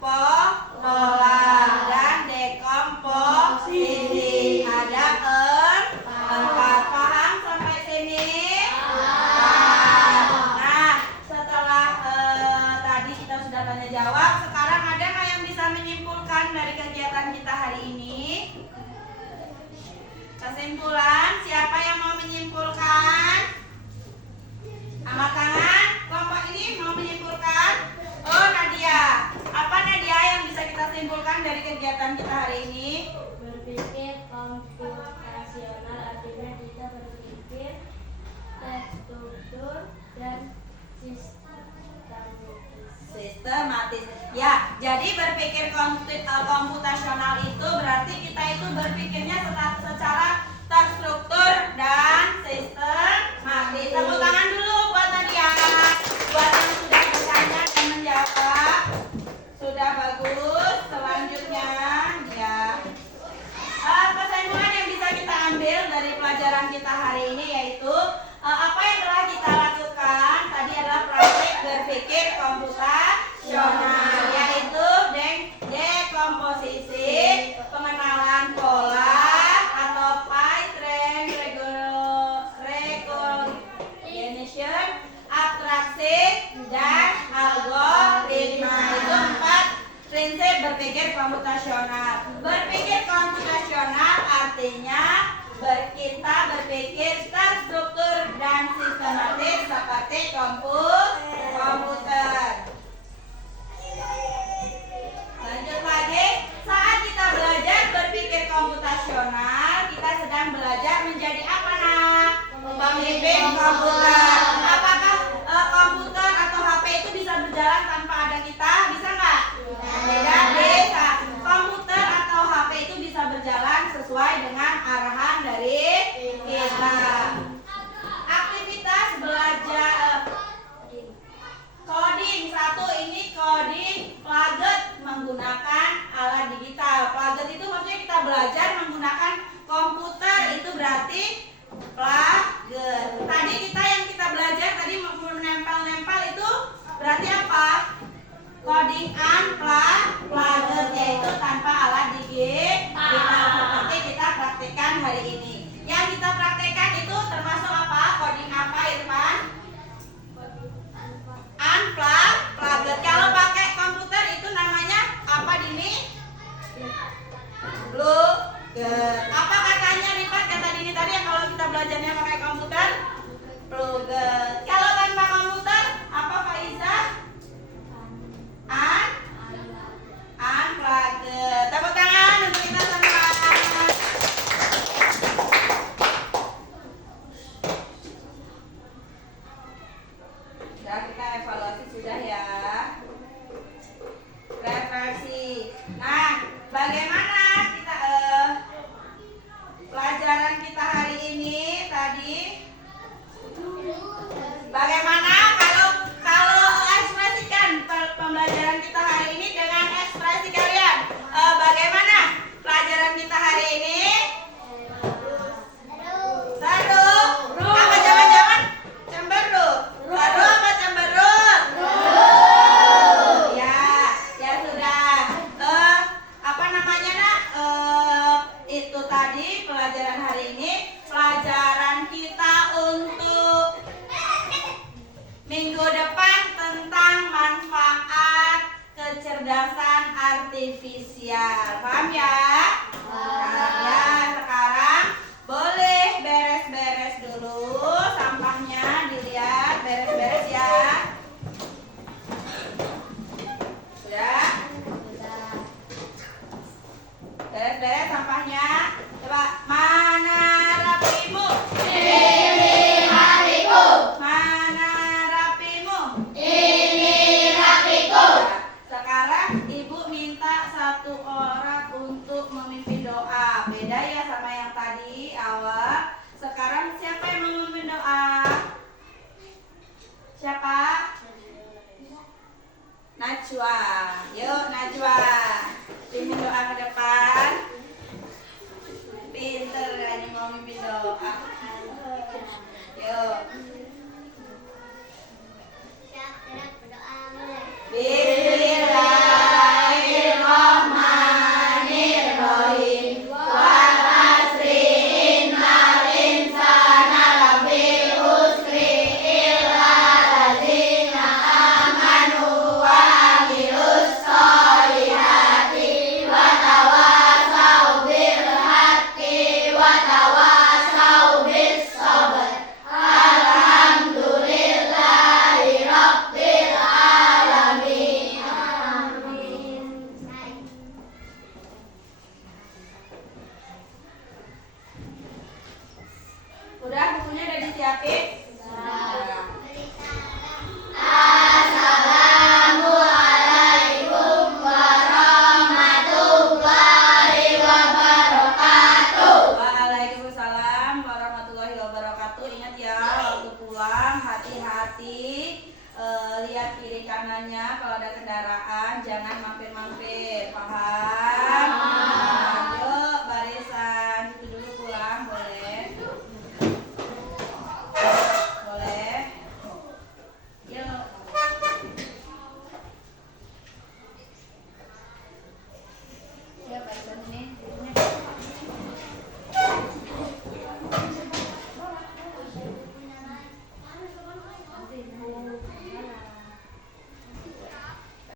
pola, dan dekomposisi. Ada 4. Paham sampai sini? Nah, setelah tadi kita sudah tanya jawab, sekarang ada nggak yang bisa menyimpulkan dari kegiatan kita hari ini? Kesimpulan, siapa yang mau menyimpulkan? Angkat tangan, kelompok ini mau menyimpulkan. Oh, Nadia. Apa Nadia yang bisa kita simpulkan dari kegiatan kita hari ini? Berpikir komputasional artinya kita berpikir terstruktur dan sistematis. Ya, jadi berpikir komputasional itu berarti kita itu berpikirnya secara terstruktur dan sistematis. Tepuk tangan dulu buat Nadia. Buat yang sudah bertanya dan menjawab. Sudah bagus. Selanjutnya ya. Kesimpulan yang bisa kita ambil dari pelajaran kita hari ini yaitu apa yang telah kita lakukan tadi adalah praktik berpikir komputasional, yaitu dekomposisi, pengenalan pola atau pattern recognition, abstraksi, dan algoritma. Itu 4 prinsip berpikir komputasional. Berpikir komputasional artinya kita berpikir terstruktur dan sistematis seperti komputer. Lanjut lagi, saat kita belajar berpikir komputasional, kita sedang belajar menjadi apa nak? Pemimpin komputer. Apakah komputer atau HP itu bisa berjalan tanpa ada kita? Bisa nggak? Tidak bisa. Komputer atau HP itu bisa berjalan sesuai dengan arahan dari kita. Aktivitas belajar coding 1 ini coding Plaget menggunakan alat digital. Plaget itu maksudnya kita belajar menggunakan komputer, itu berarti Plaget. Tadi yang kita belajar tadi menempel-nempel itu berarti apa? Coding Plaget, yaitu tanpa alat digital seperti kita praktekkan hari ini. Yang kita praktekkan itu termasuk apa? Coding apa Irfan? Plaget. Kalau pakai komputer itu namanya apa Dini? Plaget. Apa katanya Rifat kata Dini tadi yang kalau kita belajarnya pakai komputer? Plaget. Kalau tanpa komputer apa Faiza? artifisial. Paham ya? Nah, ya, sekarang boleh beres-beres dulu sampahnya, dilihat beres-beres ya. Sudah? Beres-beres sampahnya. Coba, mana rapimu? Ini hatiku. Mana rapimu? Ini rapiku. Sekarang ibu minta satu orang untuk memimpin doa. Beda ya sama yang tadi awal. Sekarang siapa yang mau memimpin doa? Siapa? Najwa. Yuk Najwa, pimpin doa ke depan. Pinter ini mau memimpin doa. Yuk. Bismillahirrahmanirrahim. Wal asri innal insana lafi khusri illa alladzina amanu wa amilus sholihati wa tawasau bil haqqi wa tawasau bis sabr. Alhamdulillahi rabbil alamin. Udah bukunya udah disiapin? Assalamualaikum warahmatullahi wabarakatuh. Waalaikumsalam warahmatullahi wabarakatuh. Ingat ya, waktu pulang hati-hati, lihat kiri kanannya kalau ada kendaraan, jangan mampir-mampir. Paham?